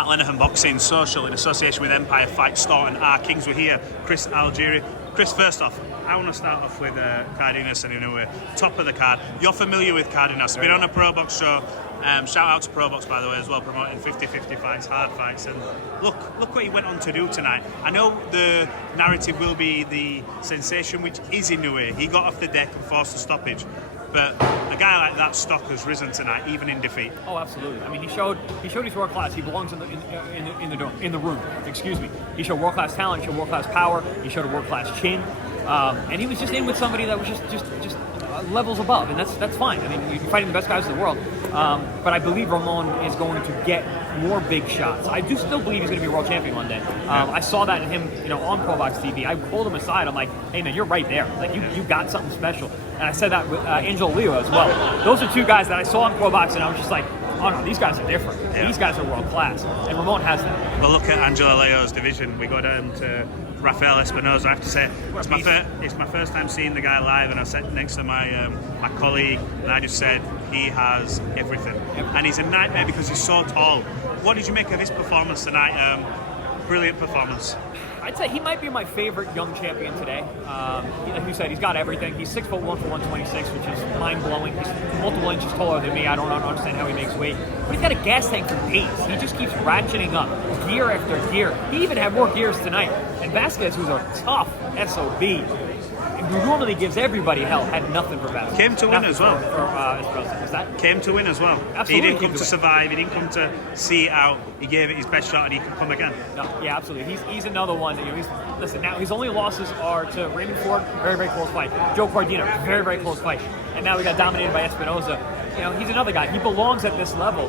I'm at Lenihan Boxing Social in association with Empire Fight Store and our Kings. We're here, Chris Algieri. Chris, first off, I want to start off with Cardenas and Inoue, top of the card. You're familiar with Cardenas, been on a ProBox show. Shout out to ProBox, by the way, as well, promoting 50-50 fights, hard fights. And look what he went on to do tonight. I know the narrative will be the sensation, which is Inoue. He got off the deck and forced a stoppage. But a guy like that, stock has risen tonight, even in defeat. Oh, absolutely. I mean, he showed his world class. He belongs in the room. Excuse me. He showed world class talent. He showed world class power. He showed a world class chin, and he was just in with somebody that was just levels above, and that's fine. I mean, you're fighting the best guys in the world. But I believe Ramon is going to get more big shots. I do still believe he's going to be a world champion one day. I saw that in him, on ProBox TV. I pulled him aside. I'm like, hey man, you're right there. Like you got something special. And I said that with Angel Leo as well. Those are two guys that I saw on ProBox, and I was just like, oh no, these guys are different. Yeah. These guys are world class, and Ramon has that. Well, look at Angelo Leo's division. We go down to Rafael Espinosa. I have to say, it's my first time seeing the guy live, and I sat next to my colleague, and I just said he has everything. And he's a nightmare because he's so tall. What did you make of his performance tonight? Brilliant performance. I'd say he might be my favorite young champion today. Like you said, he's got everything. He's 6'1" for 126, which is mind-blowing. He's multiple inches taller than me. I don't understand how he makes weight. But he's got a gas tank for days. He just keeps ratcheting up, gear after gear. He even had more gears tonight. And Vasquez, who's a tough SOB, who normally gives everybody hell, had nothing for Vasquez. Came to win as well. Was that? Came to win as well. Absolutely. He didn't come to survive. He didn't come to see it out. He gave it his best shot, and he can come again. No, yeah, absolutely. He's another one. Listen, now his only losses are to Raymond Ford, very, very close fight. Joe Cardenas, very, very close fight. And now we got dominated by Espinosa. He's another guy. He belongs at this level.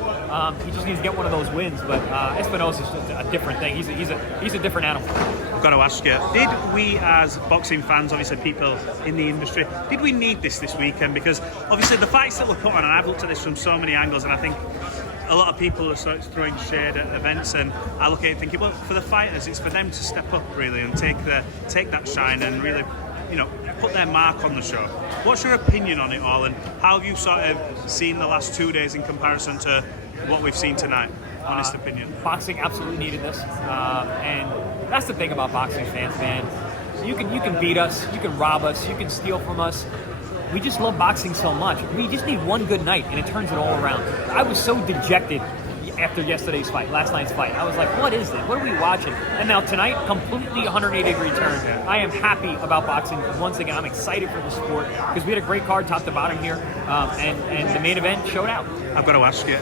He just needs to get one of those wins. But Espinosa is just a different thing. He's a different animal. I've got to ask you, did we as boxing fans, obviously people in the industry, did we need this weekend? Because obviously the fights that were put on, and I've looked at this from so many angles, and I think a lot of people are sort of throwing shade at events, and I look at it thinking, well, for the fighters, it's for them to step up really and take that shine and really, put their mark on the show. What's your opinion on it all, and how have you sort of seen the last 2 days in comparison to what we've seen tonight? Honest opinion. Boxing absolutely needed this, and that's the thing about boxing fans, man. You can beat us, you can rob us, you can steal from us. We just love boxing so much. We just need one good night, and it turns it all around. I was so dejected after yesterday's fight, last night's fight. I was like, what is this? What are we watching? And now tonight, completely 180-degree turn. I am happy about boxing. Once again, I'm excited for the sport because we had a great card top to bottom here, and the main event showed out. I've got to ask you,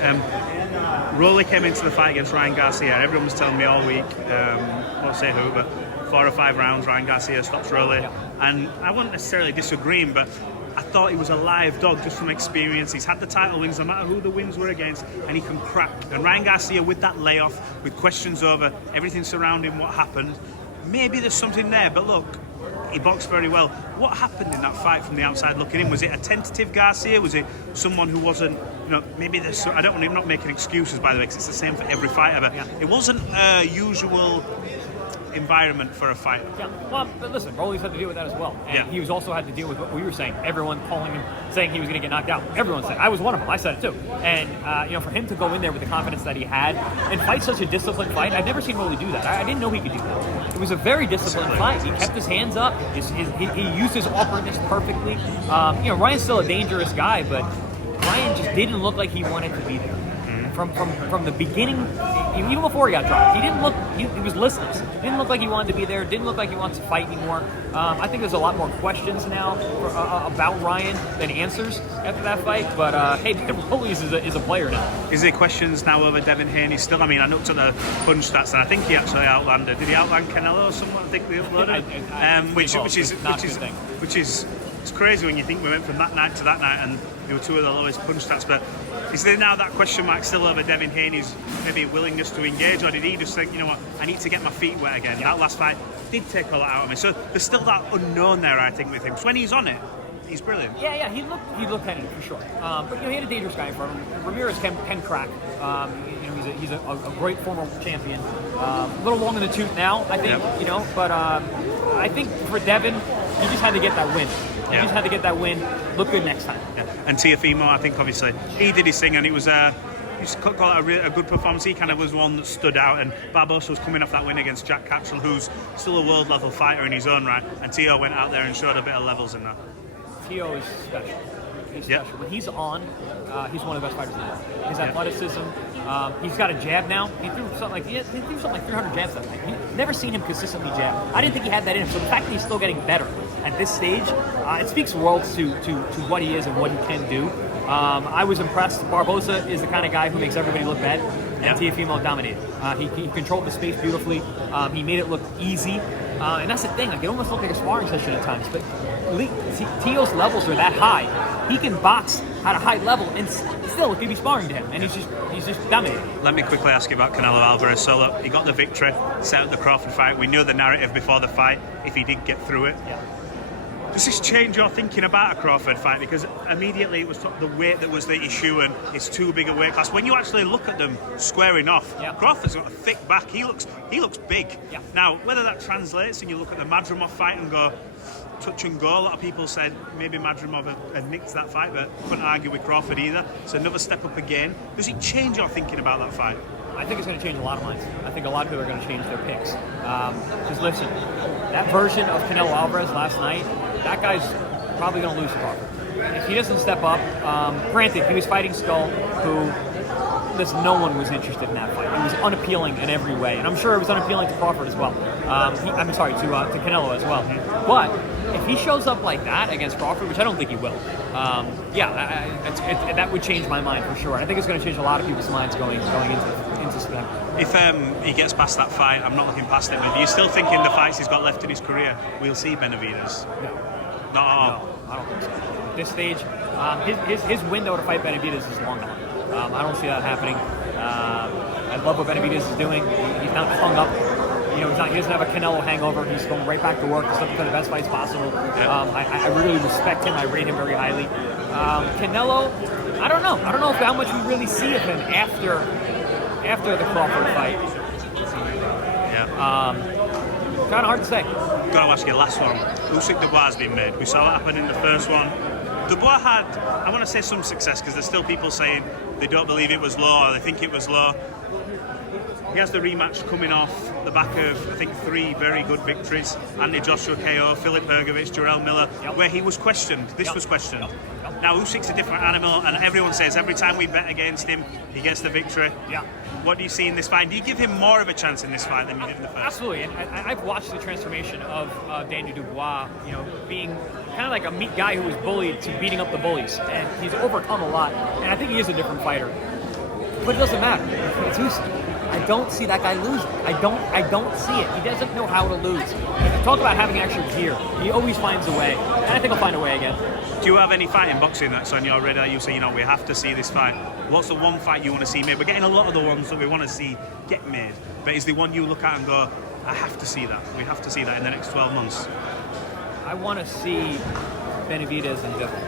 Roelly came into the fight against Ryan Garcia. Everyone was telling me all week, I won't say who, but 4 or 5 rounds, Ryan Garcia stops Roelly. Yeah. And I wasn't necessarily disagreeing, but I thought he was a live dog just from experience. He's had the title wins no matter who the wins were against, and he can crack. And Ryan Garcia, with that layoff, with questions over everything surrounding what happened, maybe there's something there, but look, he boxed very well. What happened in that fight from the outside looking in? Was it a tentative Garcia? Was it someone who wasn't, maybe there's, I'm not making excuses, by the way, because it's the same for every fighter, but it wasn't a usual environment for a fight. Yeah, well, but listen, Roelly's had to deal with that as well. And he was also had to deal with what we were saying. Everyone calling him, saying he was going to get knocked out. Everyone said, I was one of them. I said it too. And, for him to go in there with the confidence that he had and fight such a disciplined fight, I've never seen Roelly do that. I didn't know he could do that. It was a very disciplined fight. He kept his hands up. He used his awkwardness perfectly. Ryan's still a dangerous guy, but Ryan just didn't look like he wanted to be there. From the beginning, even before he got dropped, he didn't look. He was listless. Didn't look like he wanted to be there. Didn't look like he wants to fight anymore. I think there's a lot more questions now about Ryan than answers after that fight. But hey, Roelly is a player now. Is there questions now over Devin Haney still? I mean, I looked at the punch stats, and I think he actually outlanded. Did he outland Canelo or someone? I think they uploaded. Which is it's crazy when you think we went from that night to that night, and they were 2 of the lowest punch stats. But is there now that question mark still over Devin Haney's maybe willingness to engage, or did he just think, I need to get my feet wet again? Yeah. That last fight did take a lot out of me. So there's still that unknown there, I think, with him. So when he's on it, he's brilliant. Yeah, he looked tentative for sure. But he had a dangerous guy in front of him. Ramirez can crack. He's a great former champion. A little long in the tooth now, I think. Yep. But I think for Devin, he just had to get that win. He just had to get that win. Look good next time. Yeah. And Teofimo, I think obviously he did his thing, and it was you call it a good performance. He kind of was one that stood out, and Barbosa was coming off that win against Jack Catchell, who's still a world level fighter in his own right, and Teo went out there and showed a bit of levels in that. Teo is special. He's special. When he's on, he's one of the best fighters in the world. His athleticism, he's got a jab now. He threw something like 300 jabs that night. Never seen him consistently jab. I didn't think he had that in him. So the fact that he's still getting better at this stage, it speaks worlds to what he is and what he can do. I was impressed. Barbosa is the kind of guy who makes everybody look bad, and Teofimo dominated. He controlled the space beautifully. He made it look easy, and that's the thing. Like, it almost looked like a sparring session at times. But Teo's levels are that high. He can box at a high level, and still it could be sparring to him, and he's just dominating. Let me quickly ask you about Canelo Alvarez. So look, he got the victory, set up the Crawford fight. We knew the narrative before the fight if he did get through it. Yeah. Does this change your thinking about a Crawford fight? Because immediately it was the weight that was the issue, and it's too big a weight class. When you actually look at them squaring off, Crawford's got a thick back. He looks big. Yeah. Now, whether that translates and you look at the Madrimov fight and go touch and go, a lot of people said maybe Madrimov had nicked that fight, but couldn't argue with Crawford either. So another step up again. Does it change your thinking about that fight? I think it's going to change a lot of minds. I think a lot of people are going to change their picks. Because listen, that version of Canelo Alvarez last night, that guy's probably going to lose to Crawford. If he doesn't step up, granted, he was fighting Skull, who, listen, no one was interested in that fight. It was unappealing in every way, and I'm sure it was unappealing to Crawford as well. I'm sorry, to Canelo as well. But if he shows up like that against Crawford, which I don't think he will, that would change my mind for sure. I think it's going to change a lot of people's minds going into September. If he gets past that fight, I'm not looking past it, but do you still think in the fights he's got left in his career, we'll see Benavidez? No. Not at all? No, I don't think so. At this stage, his window to fight Benavidez is long gone. I don't see that happening. I love what Benavidez is doing. He's not hung up. He doesn't have a Canelo hangover. He's going right back to work. He's looking for the best fights possible. I really respect him. I rate him very highly. Canelo, I don't know. I don't know how much we really see of him after the Crawford fight. Kind of hard to say. Got to ask you, last one. Usyk Dubois has been made. We saw what happened in the first one. Dubois had, I want to say, some success, because there's still people saying they don't believe it was low, or they think it was low. He has the rematch coming off the back of, I think, 3 very good victories. Andy Joshua KO, Philip Hergovich, Jarrell Miller, where he was questioned. This was questioned. Now, Usyk's a different animal, and everyone says every time we bet against him, he gets the victory. Yeah. What do you see in this fight? Do you give him more of a chance in this fight than you did in the first? Absolutely, and I've watched the transformation of Daniel Dubois, being kind of like a meat guy who was bullied to beating up the bullies, and he's overcome a lot, and I think he is a different fighter. But it doesn't matter. It's Usyk. I don't see that guy losing. I don't see it. He doesn't know how to lose. Talk about having extra gear. He always finds a way, and I think he'll find a way again. Do you have any fight in boxing that's on your radar? You say, we have to see this fight. What's the one fight you want to see made? We're getting a lot of the ones that we want to see get made, but is the one you look at and go, I have to see that. We have to see that in the next 12 months. I want to see Benavidez and Devin.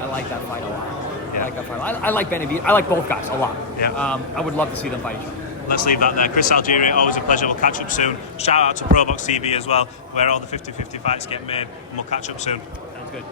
I like that fight a lot. Yeah. I like that fight. I like Benavidez. I like both guys a lot. Yeah. I would love to see them fight each other. Let's leave that there. Chris Algieri, always a pleasure. We'll catch up soon. Shout out to ProBox TV as well, where all the 50-50 fights get made, and we'll catch up soon. Sounds good.